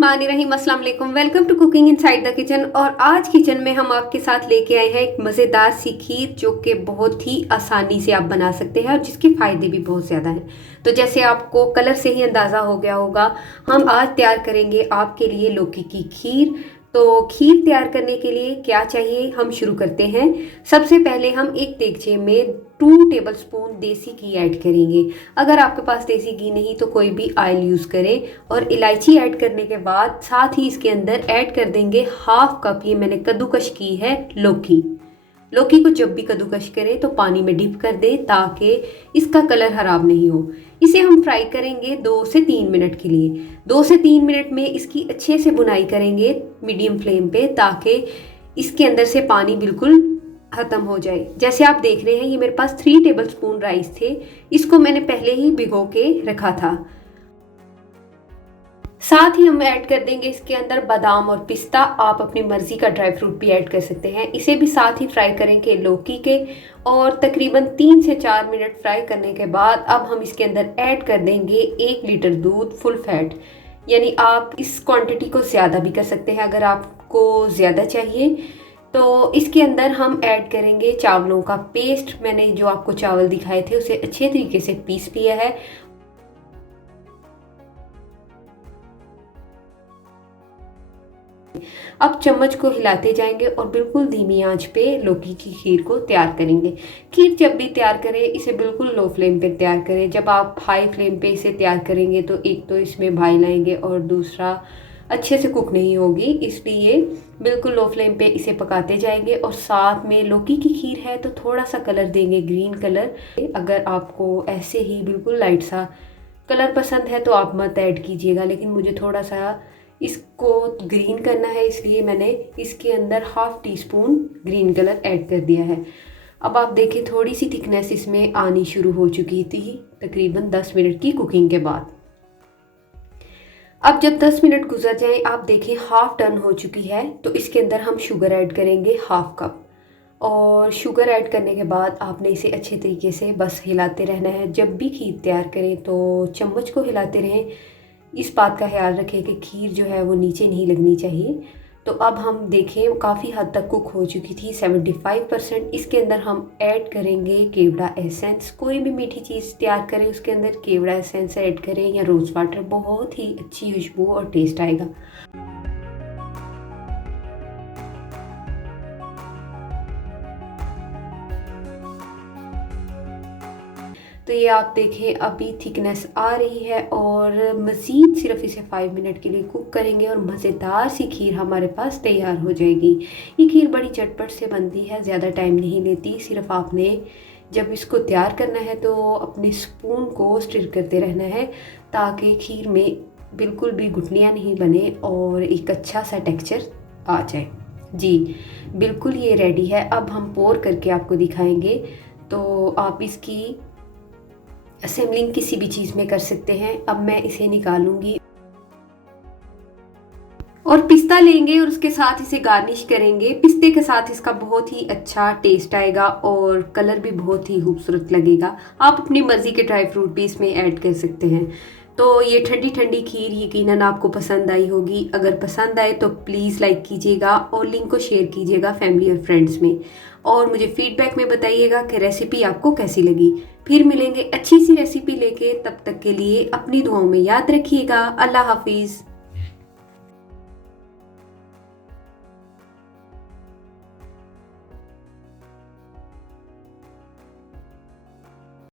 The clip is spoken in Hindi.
बिस्मिल्लाहिर्रहमानिर्रहीम, अस्सलाम वालेकुम। Welcome to cooking inside the kitchen. और आज किचन में हम आपके साथ लेके आए हैं एक मज़ेदार सी खीर जो कि बहुत ही आसानी से आप बना सकते हैं और जिसके फ़ायदे भी बहुत ज़्यादा हैं। तो जैसे आपको कलर से ही अंदाज़ा हो गया होगा, हम आज तैयार करेंगे आपके लिए लौकी की खीर। तो खीर तैयार करने के लिए क्या चाहिए, हम शुरू करते हैं। सबसे पहले हम एक देगचे में 2 टेबलस्पून देसी घी ऐड करेंगे। अगर आपके पास देसी घी नहीं तो कोई भी ऑयल यूज़ करें। और इलायची ऐड करने के बाद साथ ही इसके अंदर ऐड कर देंगे हाफ कप, ये मैंने कद्दूकश की है, लौकी। लौकी को जब भी कद्दूकश करें तो पानी में डिप कर दें ताकि इसका कलर खराब नहीं हो। इसे हम फ्राई करेंगे 2 से 3 मिनट के लिए। 2 से 3 मिनट में इसकी अच्छे से भुनाई करेंगे मीडियम फ्लेम पे, ताकि इसके अंदर से पानी बिल्कुल ख़त्म हो जाए। जैसे आप देख रहे हैं, ये मेरे पास 3 टेबलस्पून राइस थे, इसको मैंने पहले ही भिगो के रखा था। साथ ही हम ऐड कर देंगे इसके अंदर बादाम और पिस्ता। आप अपनी मर्ज़ी का ड्राई फ्रूट भी ऐड कर सकते हैं। इसे भी साथ ही फ्राई करेंगे लौकी के। और तकरीबन 3 से 4 मिनट फ्राई करने के बाद अब हम इसके अंदर ऐड कर देंगे 1 लीटर दूध फुल फैट। यानी आप इस क्वांटिटी को ज़्यादा भी कर सकते हैं अगर आपको ज़्यादा चाहिए। तो इसके अंदर हम ऐड करेंगे चावलों का पेस्ट। मैंने जो आपको चावल दिखाए थे उसे अच्छे तरीके से पीस लिया है। अब चम्मच को हिलाते जाएंगे और बिल्कुल धीमी आंच पे लौकी की खीर को तैयार करेंगे। खीर जब भी तैयार करें इसे बिल्कुल लो फ्लेम पे तैयार करें। जब आप हाई फ्लेम पे इसे तैयार करेंगे तो एक तो इसमें भाई आएंगे और दूसरा अच्छे से कुक नहीं होगी, इसलिए बिल्कुल लो फ्लेम पे इसे पकाते जाएंगे। और साथ में लौकी की खीर है तो थोड़ा सा कलर देंगे, ग्रीन कलर। अगर आपको ऐसे ही बिल्कुल लाइट सा कलर पसंद है तो आप मत ऐड कीजिएगा, लेकिन मुझे थोड़ा सा इसको ग्रीन करना है, इसलिए मैंने इसके अंदर half tea spoon green colour add कर दिया है। अब आप देखें थोड़ी सी थिकनेस इसमें आनी शुरू हो चुकी थी तकरीबन 10 मिनट की कुकिंग के बाद। अब जब 10 मिनट गुजर जाएं, आप देखें हाफ टर्न हो चुकी है, तो इसके अंदर हम शुगर ऐड करेंगे हाफ कप। और शुगर ऐड करने के बाद आपने इसे अच्छे तरीके से बस हिलाते रहना है। जब भी खीर तैयार करें तो चम्मच को हिलाते रहें। इस बात का ख्याल रखें कि खीर जो है वो नीचे नहीं लगनी चाहिए। तो अब हम देखें काफ़ी हद तक कुक हो चुकी थी, 75%। इसके अंदर हम ऐड करेंगे केवड़ा एसेंस। कोई भी मीठी चीज़ तैयार करें उसके अंदर केवड़ा एसेंस ऐड करें या रोज़ वाटर, बहुत ही अच्छी खुशबू और टेस्ट आएगा। तो ये आप देखें अभी थिकनेस आ रही है और मज़ीद सिर्फ इसे 5 मिनट के लिए कुक करेंगे और मज़ेदार सी खीर हमारे पास तैयार हो जाएगी। ये खीर बड़ी झटपट से बनती है, ज़्यादा टाइम नहीं लेती। सिर्फ आपने जब इसको तैयार करना है तो अपने स्पून को स्टिर करते रहना है ताकि खीर में बिल्कुल भी गुठलियाँ नहीं बने और एक अच्छा सा टेक्सचर आ जाए। जी बिल्कुल, ये रेडी है। अब हम पोर करके आपको दिखाएंगे। तो आप इसकी असेंबलिंग किसी भी चीज़ में कर सकते हैं। अब मैं इसे निकालूंगी और पिस्ता लेंगे और उसके साथ इसे गार्निश करेंगे। पिस्ते के साथ इसका बहुत ही अच्छा टेस्ट आएगा और कलर भी बहुत ही खूबसूरत लगेगा। आप अपनी मर्ज़ी के ड्राई फ्रूट भी इसमें ऐड कर सकते हैं। तो ये ठंडी ठंडी खीर यकीनन आपको पसंद आई होगी। अगर पसंद आए तो प्लीज़ लाइक कीजिएगा और लिंक को शेयर कीजिएगा फैमिली और फ्रेंड्स में। और मुझे फीडबैक में बताइएगा कि रेसिपी आपको कैसी लगी। फिर मिलेंगे अच्छी सी रेसिपी लेके, तब तक के लिए अपनी दुआओं में याद रखिएगा। अल्लाह हाफिज़।